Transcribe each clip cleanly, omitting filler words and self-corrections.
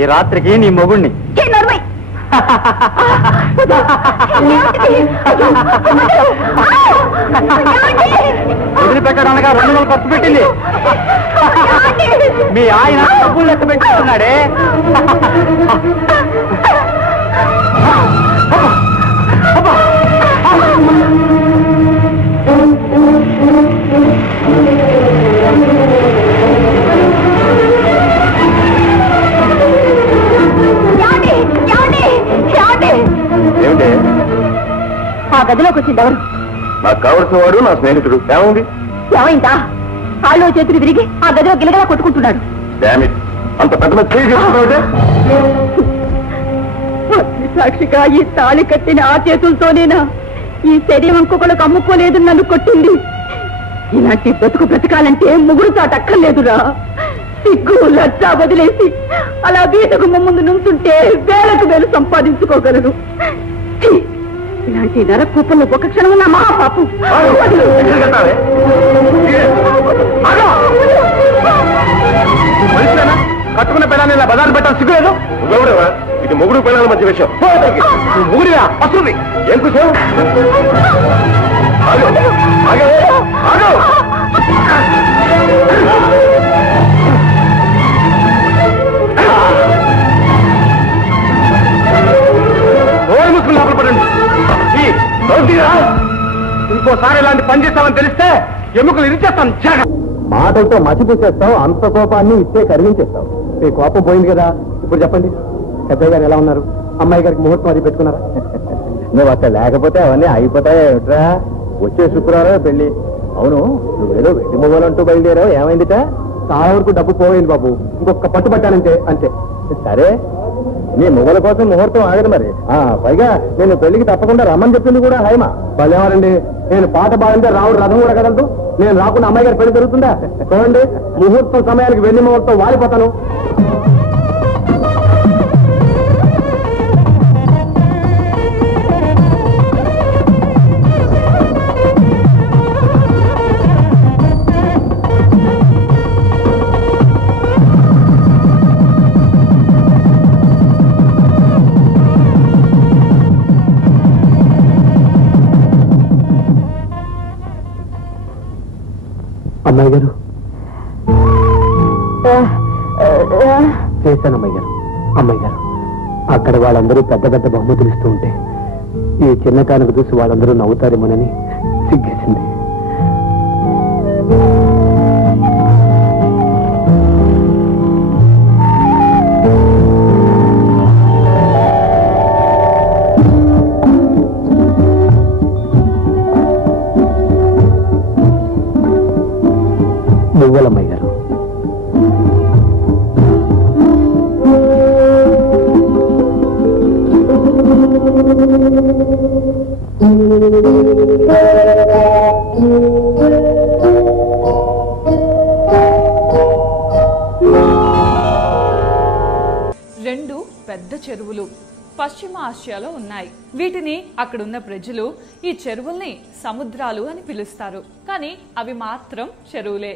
ఈ రాత్రికి నీ మొగుణ్ణి. వదిలిపెట్టడానికి 200 ఖర్చు పెట్టింది. మీ ఆయన డబ్బులు లెక్క పెట్టుకున్నాడే. ఏమిటి? ఆ గదిలోకి వచ్చింది ఎవరు? నాకు కావలసిన వాడు నా స్నేహితుడు. ఏమైంది? ఏమైందా? కాళ్ళు చేతులు తిరిగి ఆ గదిలో గిలగలా కొట్టుకుంటున్నాడు. అంత పెద్ద చేసి సాక్షిగా ఈ తాళి కట్టిన ఆ చేతులతోనేనా ఈ శరీరం ఇంకొకళ్ళకు అమ్ముకోలేదు నన్ను కొట్టింది. ఇలాంటి బతుకు బ్రతకాలంటే ముగ్గురు చాటక్కర్లేదురా. సిగ్గు లజ్జ వదిలేసి అలా వీధకు ముందు నుంచుంటే వేలకు వేలు సంపాదించుకోగలరు. ఇలాంటి నరకూపంలో ఒక క్షణం నా మహాపాపం. కట్టుకున్న పిల్లల్ని ఇలా బజారు పెట్టాలి సిగ్గులేదు. నువ్వెవడవా? ఇది మొగుడు పిల్లల మధ్య విషయం. మొగుడివా? వస్తుంది. ఏం కూర్చో? ముసుకుని లోపల పడండి. ఇంకోసారి ఇలాంటి పని చేస్తామని తెలిస్తే ఎముకలు ఇరిచేస్తాను. మాటలతో మసిపూసేస్తావు. అంత కోపాన్ని ఇస్తే కరిగించేస్తావు. మీ కోపం పోయింది కదా. ఇప్పుడు చెప్పండి, పెద్దయ్య గారు ఎలా ఉన్నారు? అమ్మాయి గారికి ముహూర్తం అది పెట్టుకున్నారా? నువ్వు అక్కడ లేకపోతే అవన్నీ అయిపోతాయా ఏమిట్రా? వచ్చే శుక్రవారం పెళ్లి. అవును, నువ్వేదో వెండి మొగలంటూ బయలుదేరావు. ఏమైందిట? చాలా వరకు డబ్బు పోయింది బాబు. ఇంకొక పట్టుబట్టానంటే అంతే. సరే, నీ మొగల కోసం ముహూర్తం ఆగదు మరి. పైగా నేను పెళ్లికి తప్పకుండా రమ్మని చెప్పింది కూడా హైమా. భలేవారండి, నేను పాట బాగుంటే రావుడు రథం కూడా కదలదు. నేను రాకుండా అమ్మాయి గారి పెళ్లి జరుగుతుందా? చూడండి, ముహూర్తం సమయానికి వెళ్లి ముహూర్తం వాడిపోతాను. అమ్మాయి గారు చేశాను. అమ్మాయి గారు, అమ్మాయి గారు, అక్కడ వాళ్ళందరూ పెద్ద పెద్ద బహుమతులు ఇస్తూ ఉంటే ఈ చిన్న కానుక చూసి వాళ్ళందరూ నవ్వుతారేమోనని సిగ్గేసింది. మువ్వలమ్మాయి గారు, రెండు పెద్ద చెరువులు పశ్చిమ ఆసియాలో ఉన్నాయి. వీటిని అక్కడున్న ప్రజలు ఈ చెరువుల్ని సముద్రాలు అని పిలుస్తారు. కానీ అవి మాత్రం చెరువులే.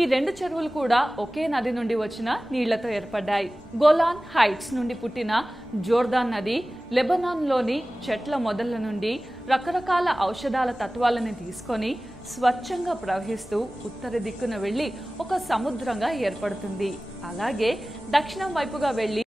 ఈ రెండు చెరువులు కూడా ఒకే నది నుండి వచ్చిన నీళ్లతో ఏర్పడ్డాయి. గోలాన్ హైట్స్ నుండి పుట్టిన జోర్దాన్ నది లెబనాన్లోని చెట్ల మొదళ్ల నుండి రకరకాల ఔషధాల తత్వాలను తీసుకొని స్వచ్ఛంగా ప్రవహిస్తూ ఉత్తర దిక్కున వెళ్లి ఒక సముద్రంగా ఏర్పడుతుంది. అలాగే దక్షిణం వైపుగా వెళ్లి